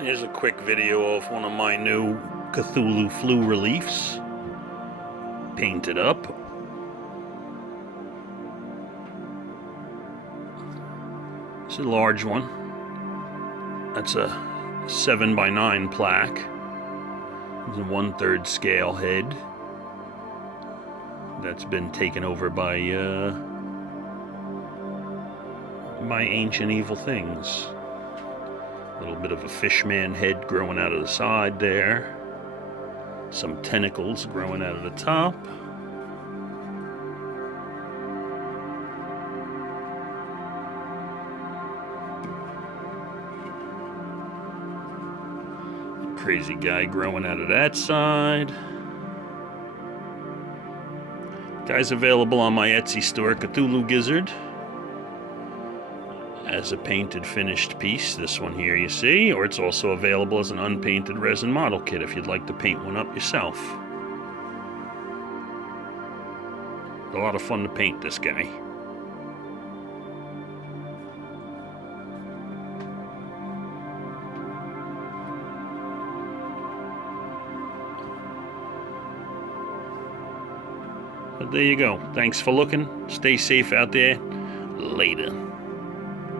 Here's a quick video of one of my new Cthulhu Flu reliefs. Painted up. It's a large one. That's a 7x9 plaque. It's a 1/3 scale head. That's been taken over by ancient evil things. A little bit of a fishman head growing out of the side there. Some tentacles growing out of the top. Crazy guy growing out of that side. Guy's available on my Etsy store, Cthulhugizzard, as a painted finished piece. This one here you see, or it's also available as an unpainted resin model kit if you'd like to paint one up yourself. It's a lot of fun to paint this guy. But there you go. Thanks for looking. Stay safe out there. Later.